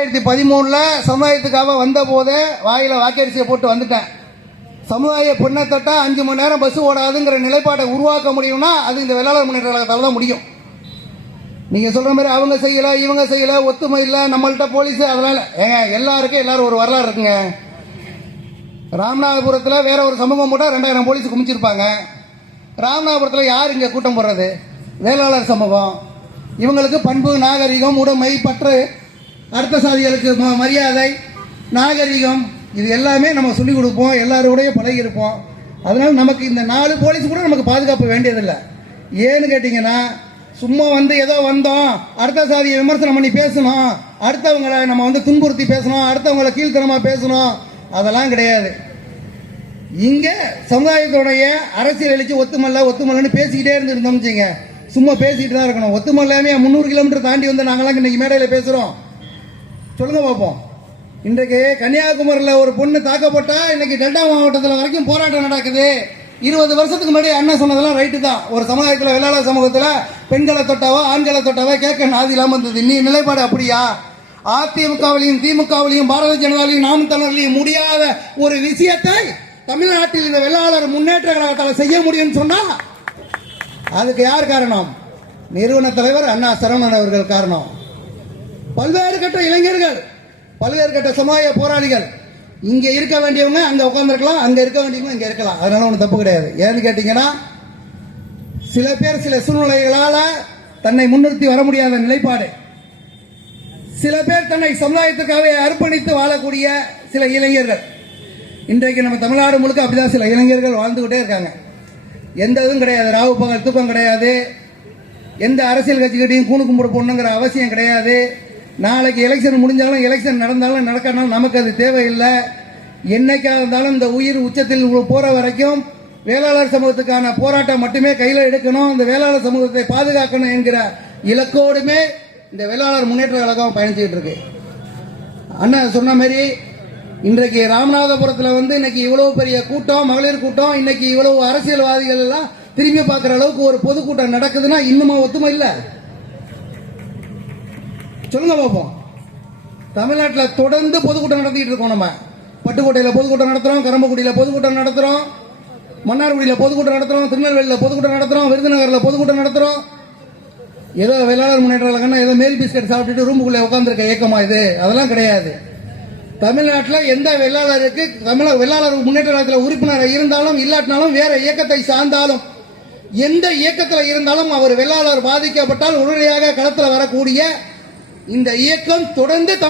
2013 சமுதாயத்துக்காக வந்த போதே வாயில வாக்கரிசியை போட்டு வந்துட்டேன். சமுதாய பொண்ணை தொட்டா 5 மணி நேரம் பஸ் ஓடாதுங்கிற நிலைப்பாட்டை உருவாக்க முடியும்னா அது இந்த வெள்ளாளர் முன்னேற்ற கழகத்தால் தான் முடியும். நீங்க சொல்ற மாதிரி அவங்க செய்யல இவங்க செய்யல ஒத்துமை இல்லை நம்மள்கிட்ட போலீஸ் அதனால ஏங்க எல்லாருக்கும் எல்லாரும் ஒரு வரலாறு இருக்குங்க. ராமநாதபுரத்தில் வேற ஒரு சமூகம் போட்டால் 2000 போலீஸ் குமிச்சிருப்பாங்க. ராமநாதபுரத்தில் யார் இங்கே கூட்டம் போடுறது? வேளாளர் சமூகம். இவங்களுக்கு பண்பு நாகரிகம் உடைமை பற்று அடுத்த சாதிகளுக்கு மரியாதை நாகரிகம் இது எல்லாமே நம்ம சொல்லிக் கொடுப்போம். எல்லாரோடய பழகி இருப்போம். அதனால நமக்கு இந்த 4 போலீஸ் கூட நமக்கு பாதுகாப்பு வேண்டியதில்லை. ஏன்னு கேட்டிங்கன்னா சும்மா ஏதோ வந்தோம் அடுத்த சாதியை விமர்சனம் பண்ணி பேசணும், அடுத்தவங்களை நம்ம துன்புறுத்தி பேசணும், அடுத்தவங்களை கீழ்த்தனமாக பேசணும், அதெல்லாம் கிடையாது. இங்க சமுதாயத்துடைய அரசியல் எழுச்சி ஒத்துமல்லன்னு பேசிக்கிட்டே இருந்தோம்னுங்க. சும்மா பேசிக்கிட்டு தான் இருக்கணும். ஒத்துமல்லாமே 300 கிலோமீட்டர் தாண்டி நாங்களாம் இன்னைக்கு மேடையில் பேசுறோம். சொல்லுங்க பார்ப்போம். இன்றைக்கு கன்னியாகுமரியில் ஒரு பொண்ணு தாக்கப்பட்டா இன்னைக்கு டெல்டா மாவட்டத்தில் வரைக்கும் போராட்டம் நடக்குது. 20 வருஷத்துக்கு முன்னாடி அண்ணன் சொன்னதெல்லாம் ரைட்டு தான். ஒரு சமுதாயத்தில் வெள்ளாளர் சமூகத்தில் பெண்களை தொட்டாவோ ஆண்களை தொட்டாவோ கேட்க நாதி இல்லாமல் இருந்தது. நீ நிலைப்பாடு அப்படியா? அதிமுகவிலையும் திமுகவிலையும் பாரதிய ஜனதாவிலையும் நாம் தமிழர்களையும் முடியாத ஒரு விஷயத்தை தமிழ்நாட்டில் இந்த வெள்ளாளர் முன்னேற்ற கழகத்தால் செய்ய முடியும்னு சொன்னா அதுக்கு யார் காரணம்? நிறுவன தலைவர் அண்ணா சரவணன் அவர்கள் காரணம். பல்வேறு கட்ட இளைஞர்கள் பல்வேறு கட்ட சமுதாய போராளிகள் இங்க இருக்க வேண்டியவங்க அங்க உட்கார்ந்துருக்கலாம், அங்க இருக்க வேண்டியவங்க இங்க இருக்கலாம். அதனால ஒன்றும் தப்பு கிடையாது. ஏன்னு கேட்டீங்கன்னா சில பேர் சில சூழ்நிலைகளால தன்னை முன்னிறுத்தி வர முடியாத நிலைப்பாடு, சில பேர் தன்னை சமுதாயத்துக்காக அர்ப்பணித்து வாழக்கூடிய சில இளைஞர்கள் இன்றைக்கு நம்ம தமிழ்நாடு முழுக்க அப்படிதான் சில இளைஞர்கள் வாழ்ந்துகிட்டே இருக்காங்க. எந்த இதுவும் கிடையாது, ராவு பகல் தூக்கம் கிடையாது, எந்த அரசியல் கட்சிகிட்டையும் கூணு கும்பிட போடணுங்கிற அவசியம் கிடையாது. நாளைக்கு எலெக்ஷன் முடிஞ்சாலும் எலெக்ஷன் நடந்தாலும் நடக்கணும் நமக்கு அது தேவையில்லை. என்னைக்கா இருந்தாலும் இந்த உயிர் உச்சத்தில் போற வரைக்கும் வேளாளர் சமூகத்துக்கான போராட்டம் மட்டுமே கையில் எடுக்கணும், இந்த வேளாளர் சமூகத்தை பாதுகாக்கணும் என்கிற இலக்கோடுமே இந்த வேளாளர் முன்னேற்ற கழகம் பயணிச்சுட்டு இருக்கு. அண்ணா சொன்ன மாதிரி இன்றைக்கு ராமநாதபுரத்தில் இன்னைக்கு இவ்வளவு பெரிய கூட்டம், மகளிர் கூட்டம், இன்னைக்கு இவ்வளவு அரசியல்வாதிகள் எல்லாம் திரும்பி பார்க்கிற அளவுக்கு ஒரு பொதுக்கூட்டம் நடக்குதுன்னா இன்னுமா ஒத்துமை இல்லை? சொல்லுங்க பார்ப்போம். தமிழ்நாட்டில் தொடர்ந்து பொதுக்கூட்டம் நடத்திட்டு இருக்கோம். நம்ம பட்டுக்கோட்டையில் பொதுக்கூட்டம் நடத்துறோம், கரம்பக்குடியில் பொதுக்கூட்டம் நடத்துறோம், மன்னார்குடியில் பொதுக்கூட்டம் நடத்துறோம், திருநெல்வேலியில் பொதுக்கூட்டம் நடத்துறோம், விருதுநகரில் பொதுக்கூட்டம் நடத்துறோம். ஏதோ வேளாளர் முன்னேற்ற கழகம்னா ஏதோ மேல் பிஸ்கட் சாப்பிட்டுட்டு ரூமுக்குள்ளே உட்காந்துருக்க இயக்கமா இது? அதெல்லாம் கிடையாது. தமிழ்நாட்டில் எந்த வெள்ளாளருக்கு வெள்ளாளர் முன்னேற்ற கழகத்தில் உறுப்பினர் இருந்தாலும் இல்லாட்டினாலும் வேற இயக்கத்தை சார்ந்தாலும் எந்த இயக்கத்தில் இருந்தாலும் அவர் வெள்ளாளர் பாதிக்கப்பட்டால் உடனடியாக களத்தில் வரக்கூடிய இந்த இயக்கம் தொடர்ந்து